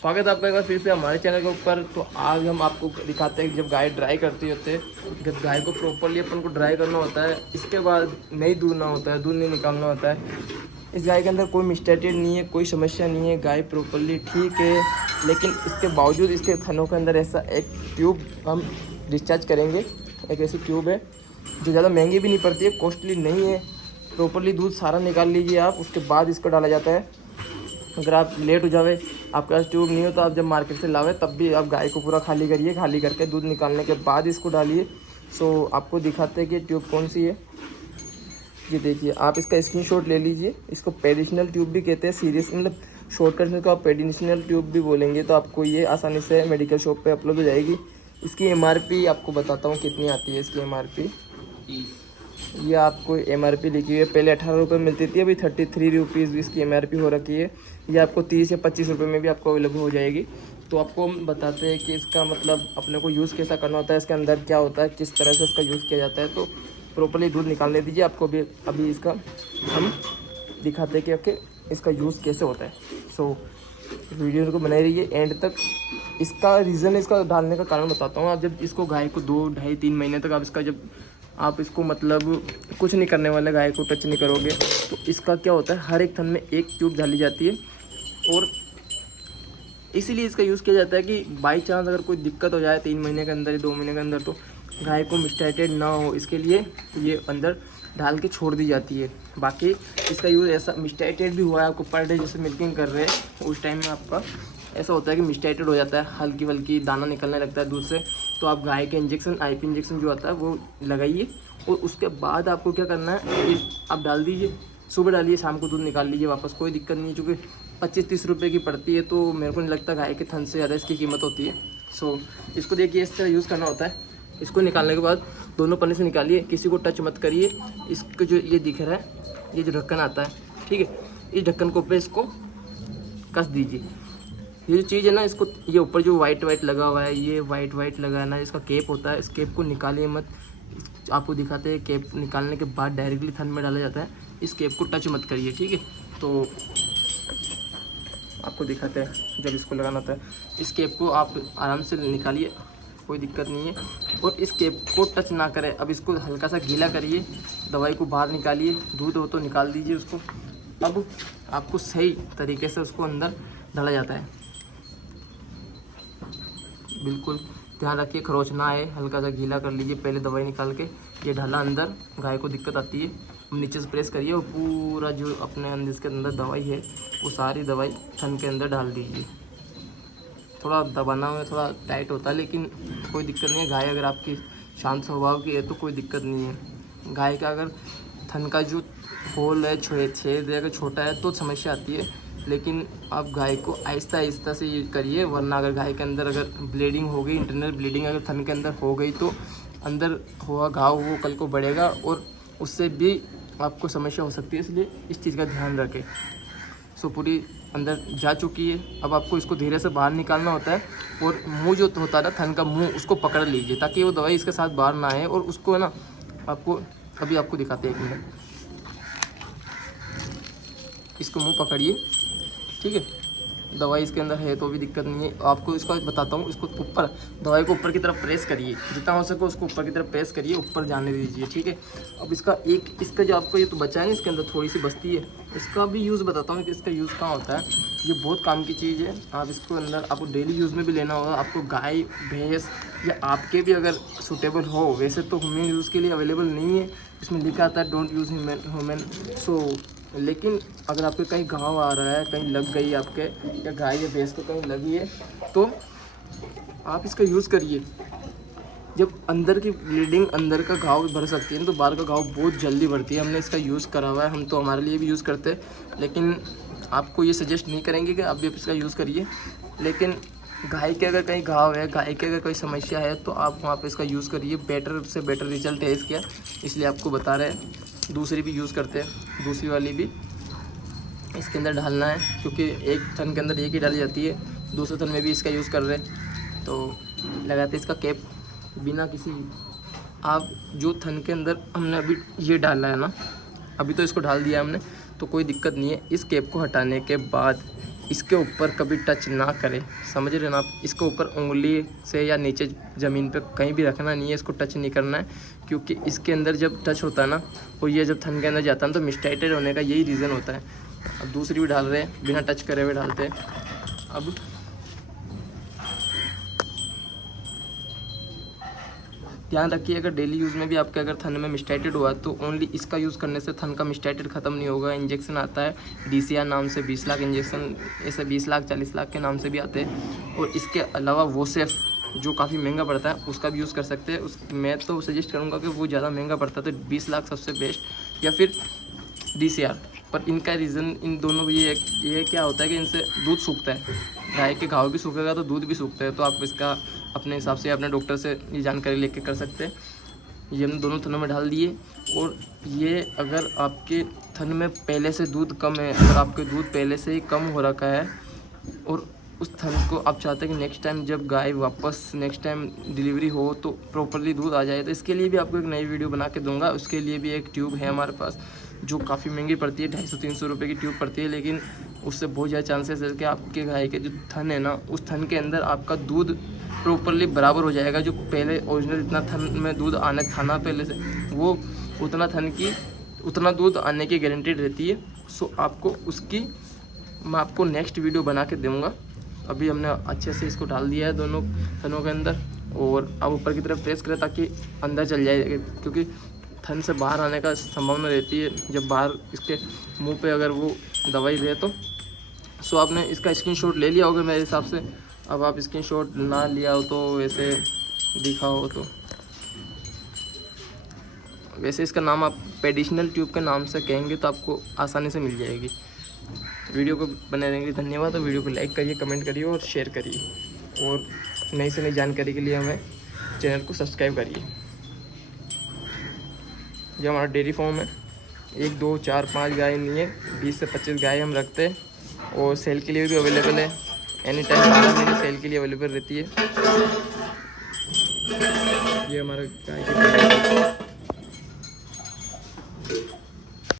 स्वागत है आपका एक बार फिर से हमारे चैनल के ऊपर। तो आज हम आपको दिखाते हैं कि जब गाय ड्राई करती होते हैं, जब गाय को प्रॉपरली अपन को ड्राई करना होता है, इसके बाद नहीं दूधना होता है, दूध नहीं निकालना होता है। इस गाय के अंदर कोई मिस्टेटेड नहीं है, कोई समस्या नहीं है, गाय प्रॉपरली ठीक है। लेकिन इसके बावजूद इसके थनों के अंदर ऐसा एक ट्यूब हम डिस्चार्ज करेंगे। एक ऐसी ट्यूब है जो ज़्यादा महंगी भी नहीं पड़ती है, कॉस्टली नहीं है। प्रॉपरली दूध सारा निकाल लीजिए आप, उसके बाद इसको डाला जाता है। अगर आप लेट हो जावे, आपके पास ट्यूब नहीं हो, तो आप जब मार्केट से लावे तब भी आप गाय को पूरा खाली करिए। खाली करके दूध निकालने के बाद इसको डालिए। सो आपको दिखाते हैं कि ट्यूब कौन सी है। ये देखिए, आप इसका स्क्रीनशॉट ले लीजिए। इसको पेडिशनल ट्यूब भी कहते हैं। सीरियस मतलब शॉर्टकट में को आप पेडिशनल ट्यूब भी बोलेंगे तो आपको ये आसानी से मेडिकल शॉप पे अपलोड हो जाएगी। इसकी MRP आपको बताता हूँ कितनी आती है। इसकी MRP ये आपको MRP लिखी हुई है। पहले 18 रुपये मिलती थी, अभी 33 रुपीज़ इसकी MRP हो रखी है। ये आपको 30 या 25 रुपये में भी आपको अवेलेबल हो जाएगी। तो आपको हम बताते हैं कि इसका मतलब अपने को यूज़ कैसा करना होता है, इसके अंदर क्या होता है, किस तरह से इसका यूज़ किया जाता है। तो प्रॉपर्ली दूध निकालने दीजिए आपको भी। अभी इसका हम दिखाते हैं कि आपके इसका यूज़ कैसे होता है। सो वीडियो को बनाई रहिए एंड तक। इसका रीज़न, इसका डालने का कारण बताता हूँ। आप जब इसको गाय को 2, ढाई, 3 महीने तक आप इसका जब आप इसको मतलब कुछ नहीं करने वाले, गाय को टच नहीं करोगे, तो इसका क्या होता है, हर एक थन में एक ट्यूब डाली जाती है। और इसीलिए इसका यूज़ किया जाता है कि बाई चांस अगर कोई दिक्कत हो जाए 3 महीने के अंदर या 2 महीने के अंदर, तो गाय को मिस्टाइटेड ना हो, इसके लिए ये अंदर डाल के छोड़ दी जाती है। बाकी इसका यूज़ ऐसा मिस्टाइटेड भी हुआ है आपको पर डे जैसे मिल्किंग कर रहे हैं उस टाइम में आपका ऐसा होता है कि मिस्टाइटेड हो जाता है, हल्की हल्की दाना निकलने लगता है दूध से, तो आप गाय के इंजेक्शन, IP इंजेक्शन जो आता है वो लगाइए। और उसके बाद आपको क्या करना है, ये आप डाल दीजिए, सुबह डालिए, शाम को दूध निकाल लीजिए वापस, कोई दिक्कत नहीं है। चूँकि 25-30 रुपये की पड़ती है, तो मेरे को नहीं लगता गाय के थन से ज़्यादा इसकी कीमत होती है। सो इसको देखिए, इस तरह यूज़ करना होता है। इसको निकालने के बाद दोनों पन्ने से निकालिए, किसी को टच मत करिए। इसको जो ये दिख रहा है, ये जो ढक्कन आता है, ठीक है, इस ढक्कन को पे इसको कस दीजिए। ये जो चीज़ है ना, इसको ये ऊपर जो वाइट लगा हुआ है, ये वाइट लगाना, इसका केप होता है, इस केप को निकालिए मत। आपको दिखाते हैं, केप निकालने के बाद डायरेक्टली थन में डाला जाता है। इस केप को टच मत करिए, ठीक है। तो आपको दिखाते हैं जब इसको लगाना होता है, इस केप को आप आराम से निकालिए, कोई दिक्कत नहीं है। और इस केप को टच ना करें। अब इसको हल्का सा गीला करिए, दवाई को बाहर निकालिए, दूध हो तो निकाल दीजिए उसको। अब आपको सही तरीके से उसको अंदर डाला जाता है। बिल्कुल ध्यान रखिए खरोच ना आए, हल्का सा गीला कर लीजिए पहले दवाई निकाल के। ये डाला अंदर, गाय को दिक्कत आती है, नीचे से प्रेस करिए और पूरा जो अपने अंदर इसके अंदर दवाई है वो सारी दवाई थन के अंदर डाल दीजिए। थोड़ा दबाना में थोड़ा टाइट होता है, लेकिन कोई दिक्कत नहीं है। गाय अगर आपकी शांत स्वभाव की है तो कोई दिक्कत नहीं है। गाय का अगर थन का जो होल है, छेद है, अगर छोटा है तो समस्या आती है। लेकिन आप गाय को आहिस्ता से ये करिए, वरना अगर गाय के अंदर अगर ब्लीडिंग हो गई, इंटरनल ब्लीडिंग अगर थन के अंदर हो गई, तो अंदर हुआ घाव वो कल को बढ़ेगा और उससे भी आपको समस्या हो सकती है। इसलिए इस चीज़ का ध्यान रखें। सो पूरी अंदर जा चुकी है। अब आपको इसको धीरे से बाहर निकालना होता है, और मुंह जो होता है ना थन का मुंह, उसको पकड़ लीजिए ताकि वो दवाई इसके साथ बाहर ना आए। और उसको है ना, आपको अभी आपको दिखाते हैं, 1 मिनट, इसको मुंह पकड़िए, ठीक है। दवाई इसके अंदर है तो भी दिक्कत नहीं है। आपको इसका बताता हूँ, इसको ऊपर, दवाई को ऊपर की तरफ प्रेस करिए, जितना हो सके उसको ऊपर की तरफ प्रेस करिए, ऊपर जाने दीजिए, ठीक है। अब इसका जो आपको ये तो बचा है ना, इसके अंदर थोड़ी सी बस्ती है, इसका भी यूज़ बताता हूँ कि इसका यूज़ कहाँ होता है। ये बहुत काम की चीज़ है। आप इसको अंदर आपको डेली यूज़ में भी लेना होगा। आपको गाय, भैंस या आपके भी अगर सूटेबल हो, वैसे तो ह्यूमन यूज़ के लिए अवेलेबल नहीं है, इसमें लिखा आता है डोंट यूज़ ह्यूमन। सो लेकिन अगर आपके कहीं घाव आ रहा है, कहीं लग गई आपके, या गाय या भैंस को कहीं लगी है, तो आप इसका यूज़ करिए। जब अंदर की ब्लीडिंग, अंदर का घाव भर सकती है तो बाहर का घाव बहुत जल्दी भरती है। हमने इसका यूज़ करा हुआ है, हम तो हमारे लिए भी यूज़ करते हैं, लेकिन आपको ये सजेस्ट नहीं करेंगे कि आप भी इसका यूज़ करिए। लेकिन गाय के अगर कहीं घाव है, गाय के अगर कोई समस्या है, तो आप वहाँ पे इसका यूज़ करिए। बेटर से बेटर रिजल्ट है इसका, इसलिए आपको बता रहे हैं। दूसरी भी यूज़ करते हैं, दूसरी वाली भी इसके अंदर डालना है, क्योंकि एक थन के अंदर एक ही डाली जाती है, दूसरे थन में भी इसका यूज़ कर रहे हैं। तो लगाते इसका कैप बिना किसी, आप जो थन के अंदर हमने अभी ये डाला है ना, अभी तो इसको डाल दिया हमने, तो कोई दिक्कत नहीं है। इस कैप को हटाने के बाद इसके ऊपर कभी टच ना करें, समझ रहे हैं ना आप। इसके ऊपर उंगली से या नीचे ज़मीन पे कहीं भी रखना नहीं है, इसको टच नहीं करना है, क्योंकि इसके अंदर जब टच होता है ना, और ये जब थन के अंदर जाता है तो मिस्टाइटेड होने का यही रीज़न होता है। अब दूसरी भी डाल रहे हैं, बिना टच करे हुए डालते हैं। अब ध्यान रखिए, अगर डेली यूज़ में भी आपके अगर थन में मिस्टाइटेड हुआ तो ओनली इसका यूज़ करने से थन का मिस्टाइटेड ख़त्म नहीं होगा। इंजेक्शन आता है DCR नाम से, 20 लाख इंजेक्शन, ऐसे 20 लाख 40 लाख के नाम से भी आते हैं। और इसके अलावा वोसेफ जो काफ़ी महंगा पड़ता है उसका भी यूज़ कर सकते हैं। मैं तो सजेस्ट करूँगा कि वो ज़्यादा महंगा पड़ता है तो 20 लाख सबसे बेस्ट, या फिर DCR। पर इनका रीज़न इन दोनों ये क्या होता है कि इनसे दूध सूखता है, गाय के घाव भी सूखेगा तो दूध भी सूखता है। तो आप इसका अपने हिसाब से अपने डॉक्टर से ये जानकारी लेके कर सकते हैं। ये हमने दोनों थनों में डाल दिए। और ये अगर आपके थन में पहले से दूध कम है, अगर आपके दूध पहले से ही कम हो रखा है और उस थन को आप चाहते हैं कि नेक्स्ट टाइम जब गाय वापस नेक्स्ट टाइम डिलीवरी हो तो प्रॉपरली दूध आ जाए, तो इसके लिए भी आपको एक नई वीडियो बना के दूंगा। उसके लिए भी एक ट्यूब है हमारे पास जो काफ़ी महंगी पड़ती है, 250-300 रुपये की ट्यूब पड़ती है, लेकिन उससे बहुत ज़्यादा चांसेस है कि आपके गाय के जो थन है ना, उस थन के अंदर आपका दूध प्रॉपरली बराबर हो जाएगा। जो पहले ओरिजिनल इतना थन में दूध आने था ना पहले से, वो उतना दूध आने की गारंटी रहती है। सो आपको उसकी मैं आपको नेक्स्ट वीडियो बना के दूँगा। अभी हमने अच्छे से इसको डाल दिया है दोनों थनों के अंदर, और अब ऊपर की तरफ प्रेस करें ताकि अंदर चल जाए, क्योंकि थन से बाहर आने का संभावना रहती है जब बाहर इसके मुंह पे अगर वो दवाई दे तो। सो आपने इसका स्क्रीनशॉट ले लिया होगा मेरे हिसाब से। अब आप स्क्रीनशॉट ना लिया हो तो वैसे दिखा हो तो वैसे इसका नाम आप पेडिशनल ट्यूब के नाम से कहेंगे तो आपको आसानी से मिल जाएगी। वीडियो को बने रहेंगे, धन्यवाद। और वीडियो को लाइक करिए, कमेंट करिए और शेयर करिए, और नई से नई जानकारी के लिए हमें चैनल को सब्सक्राइब करिए। ये हमारा डेयरी फार्म है, 1 2 4 5 गाय नहीं है, 20 से 25 गाय हम रखते हैं, और सेल के लिए भी अवेलेबल है। एनी टाइम 12 महीने सेल के लिए अवेलेबल रहती है। ये हमारा गाय की